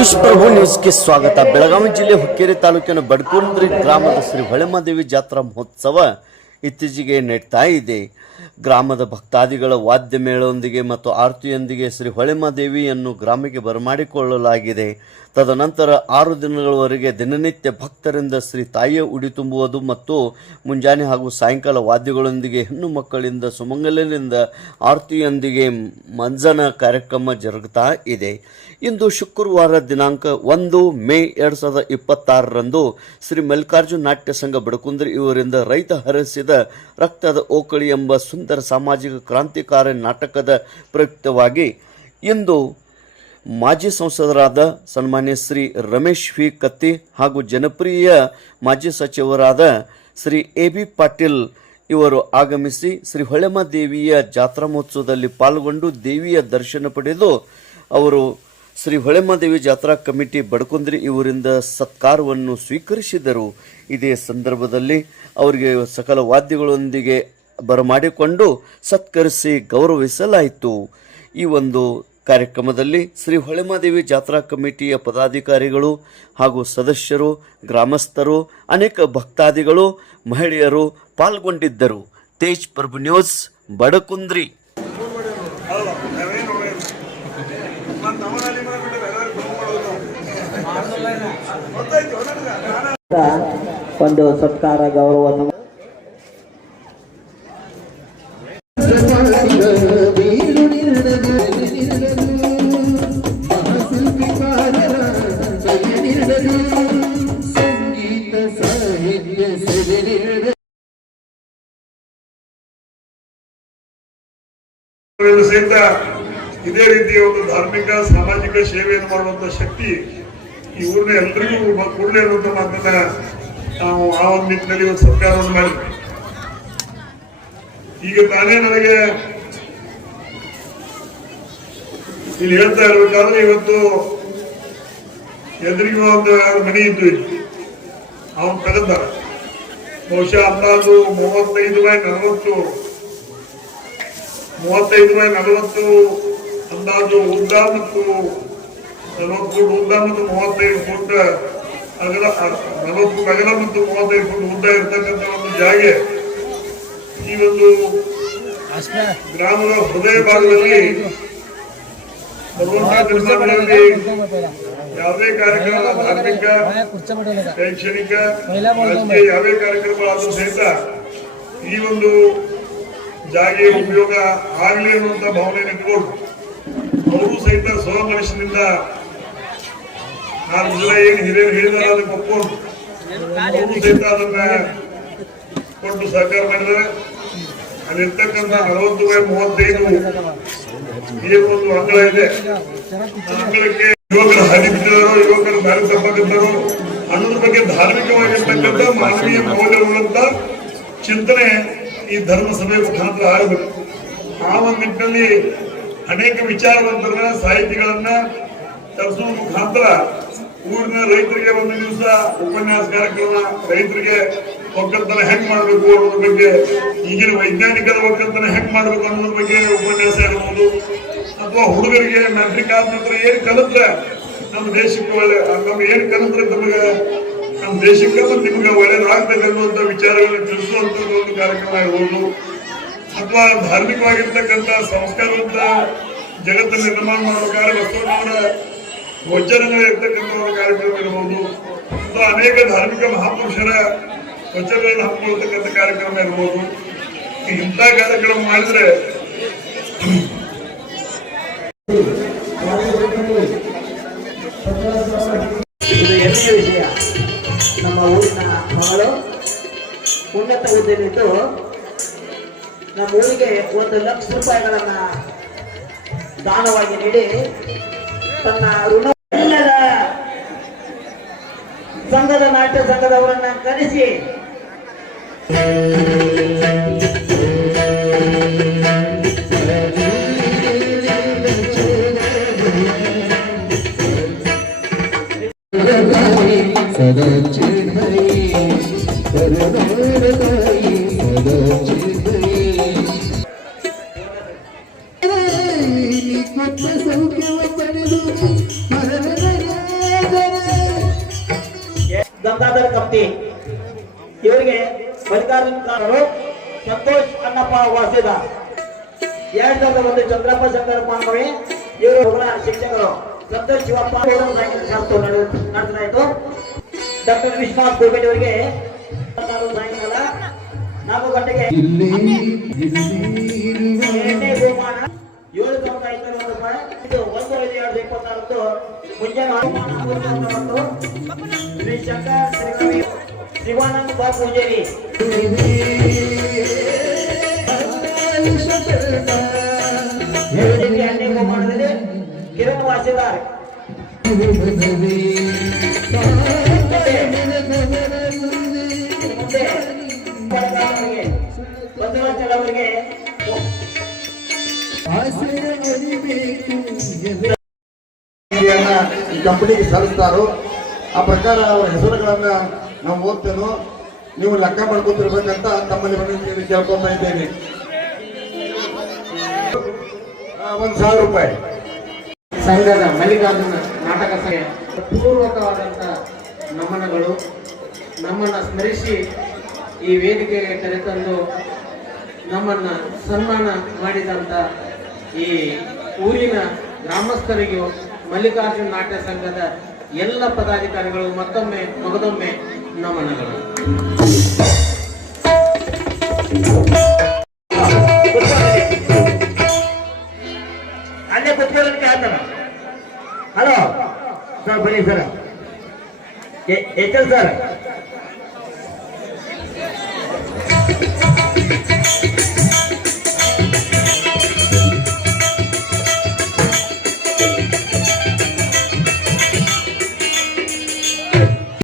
ತೇಜ್ ಪ್ರಭು ನ್ಯೂಸ್ಗೆ ಸ್ವಾಗತ. ಬೆಳಗಾವಿ ಜಿಲ್ಲೆ ಹುಕ್ಕೇರಿ ತಾಲೂಕಿನ ಬಡ್ಕುಂದ್ರಿ ಗ್ರಾಮದ ಶ್ರೀ ಹೊಳೆಮಾದೇವಿ ಜಾತ್ರಾ ಮಹೋತ್ಸವ ಇತ್ತೀಚೆಗೆ ನಡೀತಾ ಇದೆ. ಗ್ರಾಮದ ಭಕ್ತಾದಿಗಳ ವಾದ್ಯ ಮೇಳದೊಂದಿಗೆ ಮತ್ತು ಆರತಿಯೊಂದಿಗೆ ಶ್ರೀ ಹೊಳೆಮಾದೇವಿಯನ್ನು ಗ್ರಾಮಕ್ಕೆ ಬರಮಾಡಿಕೊಳ್ಳಲಾಗಿದೆ. ತದನಂತರ 6 ದಿನಗಳವರೆಗೆ ದಿನನಿತ್ಯ ಭಕ್ತರಿಂದ ಶ್ರೀ ತಾಯಿಯ ಉಡಿ ತುಂಬುವುದು ಮತ್ತು ಮುಂಜಾನೆ ಹಾಗೂ ಸಾಯಂಕಾಲ ವಾದ್ಯಗಳೊಂದಿಗೆ ಹೆಣ್ಣು ಮಕ್ಕಳಿಂದ ಸುಮಂಗಲಿನಿಂದ ಆರತಿಯೊಂದಿಗೆ ಮಂಜನ ಕಾರ್ಯಕ್ರಮ ಜರುಗುತ್ತಾ ಇದೆ. ಇಂದು ಶುಕ್ರವಾರ ದಿನಾಂಕ 1 ಮೇ 2026ರಂದು ಶ್ರೀ ಮಲ್ಲಿಕಾರ್ಜುನ ನಾಟ್ಯ ಸಂಘ ಬಡಕುಂದ್ರಿ ಇವರಿಂದ ರೈತ ಹರಿಸಿದ ರಕ್ತದ ಓಕಳಿ ಎಂಬ ಸುಂದರ ಸಾಮಾಜಿಕ ಕ್ರಾಂತಿಕಾರಿ ನಾಟಕದ ಪ್ರಯುಕ್ತವಾಗಿ ಇಂದು ಮಾಜಿ ಸಂಸದರಾದ ಸನ್ಮಾನ್ಯ ಶ್ರೀ ರಮೇಶ್ ವಿ ಕತ್ತಿ ಹಾಗೂ ಜನಪ್ರಿಯ ಮಾಜಿ ಸಚಿವರಾದ ಶ್ರೀ ಎ.ಬಿ. ಪಾಟೀಲ್ ಇವರು ಆಗಮಿಸಿ ಶ್ರೀ ಹೊಳೆಮಾದೇವಿಯ ಜಾತ್ರಾ ಮಹೋತ್ಸವದಲ್ಲಿ ಪಾಲ್ಗೊಂಡು ದೇವಿಯ ದರ್ಶನ ಪಡೆದು ಅವರು ಶ್ರೀ ಹೊಳೆಮಾದೇವಿ ಜಾತ್ರಾ ಕಮಿಟಿ ಬಡಕುಂದ್ರಿ ಇವರಿಂದ ಸತ್ಕಾರವನ್ನು ಸ್ವೀಕರಿಸಿದರು. ಇದೇ ಸಂದರ್ಭದಲ್ಲಿ ಅವರಿಗೆ ಸಕಲ ವಾದ್ಯಗಳೊಂದಿಗೆ ಬರಮಾಡಿಕೊಂಡು ಸತ್ಕರಿಸಿ ಗೌರವಿಸಲಾಯಿತು. ಈ ಒಂದು ಕಾರ್ಯಕ್ರಮದಲ್ಲಿ ಶ್ರೀ ಹೊಳೆಮಾದೇವಿ ಜಾತ್ರಾ ಕಮಿಟಿಯ ಪದಾಧಿಕಾರಿಗಳು ಹಾಗೂ ಸದಸ್ಯರು, ಗ್ರಾಮಸ್ಥರು, ಅನೇಕ ಭಕ್ತಾದಿಗಳು, ಮಹಿಳೆಯರು ಪಾಲ್ಗೊಂಡಿದ್ದರು. ತೇಜ್ ಪ್ರಭು ನ್ಯೂಸ್, ಬಡಕುಂದ್ರಿ. ಒಂದು ಸತ್ಕಾರ ಗೌರವವನ್ನು ಸಹಿತ ಇದೇ ರೀತಿಯ ಒಂದು ಧಾರ್ಮಿಕ ಸಾಮಾಜಿಕ ಸೇವೆಯನ್ನು ಮಾಡುವಂತ ಶಕ್ತಿ ಈ ಊರಿನ ಎಲ್ಲರಿಗೂ ಕೂಡಲೇ ಇರುವಂತ ಮಾತನ್ನ ನಾವು ಆ ಒಂದು ನಿಟ್ಟಿನಲ್ಲಿ ಒಂದು ಸರ್ಕಾರವನ್ನು ಮಾಡಿದ್ವಿ. ಈಗ ತಾನೇ ನನಗೆ ಇಲ್ಲಿ ಹೇಳ್ತಾ ಇರ್ಬೇಕಾದ್ರೆ ಇವತ್ತು ಎದುರಿಗೆ ಒಂದು ಮನೆ ಇದ್ದು ಅವನು ತೆಗೆದಾರ ಬಹುಶಃ ಅಂದಾಜು 35 ಅಂದಾಜು ಉದ್ದ ಮತ್ತು 40 ಫುಟ್ ಉದ್ದ ಮತ್ತು 35 ಫುಟ್ ಅಗಲ, 40 ಫುಟ್ ಅಗಲ ಮತ್ತು 35 ಫುಟ್ ಉದ್ದ ಇರ್ತಕ್ಕಂಥ ಒಂದು ಜಾಗೆ ಈ ಒಂದು ಗ್ರಾಮದ ಹೃದಯ ಭಾಗದಲ್ಲಿ ಯಾವುದೇ ಕಾರ್ಯಕ್ರಮ, ಧಾರ್ಮಿಕ, ಶೈಕ್ಷಣಿಕ, ರಾಜಕೀಯ ಯಾವುದೇ ಕಾರ್ಯಕ್ರಮಗಳಾದ್ರೂ ಸಹಿತ ಈ ಒಂದು ಜಾಗೆ ಉಪಯೋಗ ಆಗಲಿ ಅನ್ನುವಂತ ಭಾವನೆ ಇಟ್ಕೊಂಡು ಅವರು ಸಹಿತ ಮನುಷ್ಯನಿಂದ 4 ಜನ ಏನು ಹಿರಿಯರು ಹೇಳಿದಾರೆ ಅದಕ್ಕೆ ಒಪ್ಕೊಂಡು ಅವರು ಸಹಿತ ಅದನ್ನ ಕೊಟ್ಟು ಸಹಕಾರ ಮಾಡಿದ್ದಾರೆ. ಅಲ್ಲಿರ್ತಕ್ಕಂಥ 40 ಬೈ 35 ಏನು ಒಂದು ಅಂಗಳ ಇದೆ. ಅಂಗಳಕ್ಕೆ ಯುವಕರು ಹಾದಿ ಬಿಟ್ಟಿದ್ದಾರೋ, ಯುವಕರು ದಾರಿ ತಪ್ಪಕಂತಾರೋ ಅನ್ನೋದ್ರ ಬಗ್ಗೆ ಧಾರ್ಮಿಕವಾಗಿರ್ತಕ್ಕಂಥ ಮಾನವೀಯ ಮೌಲ್ಯವುಳ್ಳಂತ ಚಿಂತನೆ ಈ ಧರ್ಮ ಸಭೆ ಮುಖಾಂತರ ಆಗಬೇಕು. ಆ ಒಂದು ನಿಟ್ಟಿನಲ್ಲಿ ಅನೇಕ ವಿಚಾರವಂತರ ಸಾಹಿತಿಗಳನ್ನ ತರಿಸುವ ಮುಖಾಂತರ ಊರಿನ ರೈತರಿಗೆ ಒಂದು ದಿವಸ ಉಪನ್ಯಾಸ ಕಾರ್ಯಕ್ರಮ, ರೈತರಿಗೆ ಒಕ್ಕಲ್ತನ ಹೆಂಗ್ ಮಾಡಬೇಕು ಅನ್ನೋದ್ರ ಬಗ್ಗೆ, ಈಗಿನ ವೈಜ್ಞಾನಿಕದ ಒಕ್ಕಲ್ತನ ಹೆಂಗ್ ಮಾಡಬೇಕು ಅನ್ನೋದ್ರ ಬಗ್ಗೆ ಉಪನ್ಯಾಸ ಇರಬಹುದು, ಅಥವಾ ಹುಡುಗರಿಗೆ ಮ್ಯಾಟ್ರಿಕ್ ಆದ ನಂತರ ಏನ್ ಕಲಿತ್ರೆ ನಮ್ಮ ದೇಶಕ್ಕೆ ಒಳ್ಳೆ, ನಮ್ಗೆ ಏನ್ ಕಲಿತ್ರೆ ನಮಗೆ ನಮ್ಮ ದೇಶಕ್ಕೆ ಮತ್ತು ನಿಮ್ಗೆ ಒಳ್ಳೇದಾಗ್ತದೆ ಅನ್ನುವಂಥ ವಿಚಾರಗಳನ್ನು ತಿಳಿಸುವಂಥದ್ದು ಒಂದು ಕಾರ್ಯಕ್ರಮ ಇರ್ಬೋದು, ಅಥವಾ ಧಾರ್ಮಿಕವಾಗಿರ್ತಕ್ಕಂಥ ಸಂಸ್ಕಾರವಂತ ಜಗತ್ತನ್ನು ನಿರ್ಮಾಣ ಮಾಡಬೇಕಾದ್ರೆ ಬಸವಣ್ಣವರ ವಚನಗಳು ಇರ್ತಕ್ಕಂಥ ಒಂದು ಕಾರ್ಯಕ್ರಮ ಇರ್ಬೋದು, ಅಥವಾ ಅನೇಕ ಧಾರ್ಮಿಕ ಮಹಾಪುರುಷರ ವಚನಗಳನ್ನು ಹಮ್ಮಿಕೊಳ್ತಕ್ಕಂಥ ಕಾರ್ಯಕ್ರಮ ಇರ್ಬೋದು. ಇಂಥ ಕಾರ್ಯಕ್ರಮ ಮಾಡಿದ್ರೆ ಇದು ಹೆಮ್ಮೆಯ ವಿಷಯ. ನಮ್ಮ ಊರಿನ ಮಗಳು ಉನ್ನತ ಹುದ್ದೆಯಲ್ಲಿದ್ದು ನಮ್ಮ ಊರಿಗೆ 1 ಲಕ್ಷ ರೂಪಾಯಿಗಳನ್ನ ದಾನವಾಗಿ ನೀಡಿ ತನ್ನ ಋಣ ಎಲ್ಲರ ಸಂಘದ ನಾಟ್ಯ ಸಂಘದವರನ್ನ ಕರೆಸಿ ಸೌಖ್ಯವ ಪಡೆದು ಗಂಗಾಧರ್ ಕಪ್ತಿ ಇವರಿಗೆ ಮಲ್ಲಿಕಾರ್ಜುನರು ಸಂತೋಷ್ ಅಣ್ಣಪ್ಪ ವಾಸಿದಾರ್ 2001 ಚಂದ್ರಪ್ಪ ಶಂಕರ ಮಾನವಿ ಇವರು ಶಿಕ್ಷಕರು ಸಂತೋಷ್ ಶಿವಪ್ಪ ನಡೆಸಲಾಯಿತು. ಡಾಕ್ಟರ್ ವಿಶ್ವನಾಥ್ ಗೋಬೇಟ್ ಅವರಿಗೆ ಸಾಯಂಕಾಲ 4 ಗಂಟೆಗೆ ಎರಡನೇ ಬಹುಮಾನ 7,500 ರೂಪಾಯಿ. ಇದು 1,526 ಮುಂಜಾನೆ ಬಹುಮಾನ ಶ್ರೀ ಶಂಕರ್ ಶ್ರೀ ಶಿವಾನಂದ ಬಾಬು ಪೂಜಾರಿ ಎರಡನೇ ಬಹುಮಾನದಲ್ಲಿ ಕಿರಣ್ ವಾಸಿದಾರ್ ಬಸವರಾಜ್ ಅವರಿಗೆ ಈ ಕಂಪನಿಗೆ ಸಲ್ಲಿಸ್ತಾರೋ ಆ ಪ್ರಕಾರ ಅವರ ಹೆಸರುಗಳನ್ನ ನಾವು ಓದ್ತೇನೋ ನೀವು ಲೆಕ್ಕ ಮಾಡ್ಕೊತಿರ್ಬೇಕಂತ ತಮ್ಮಲ್ಲಿ ವಿನಂತಿ ಕೇಳ್ಕೊತಾ ಇದ್ದೇನೆ. 1,000 ರೂಪಾಯಿ ಸಂಘದ ಮಲ್ಲಿಕಾರ್ಜುನ ನಾಟಕ ಸಂಘ ಪೂರ್ವಕವಾದಂಥ ನಮನಗಳು. ನಮ್ಮನ್ನು ಸ್ಮರಿಸಿ ಈ ವೇದಿಕೆಗೆ ಕರೆತಂದು ನಮ್ಮನ್ನು ಸನ್ಮಾನ ಮಾಡಿದಂಥ ಈ ಊರಿನ ಗ್ರಾಮಸ್ಥರಿಗೂ ಮಲ್ಲಿಕಾರ್ಜುನ ನಾಟ್ಯ ಸಂಘದ ಎಲ್ಲ ಪದಾಧಿಕಾರಿಗಳು ಮತ್ತೊಮ್ಮೆ ಮಗದೊಮ್ಮೆ ನಮನಗಳು. ಅಲ್ಲೇ ಕುತ್ಕೊಳ್ಳೋದಕ್ಕೆ ಆತನ. ಹಲೋ ಸರ್, ಬನ್ನಿ ಸರ್. H L sir,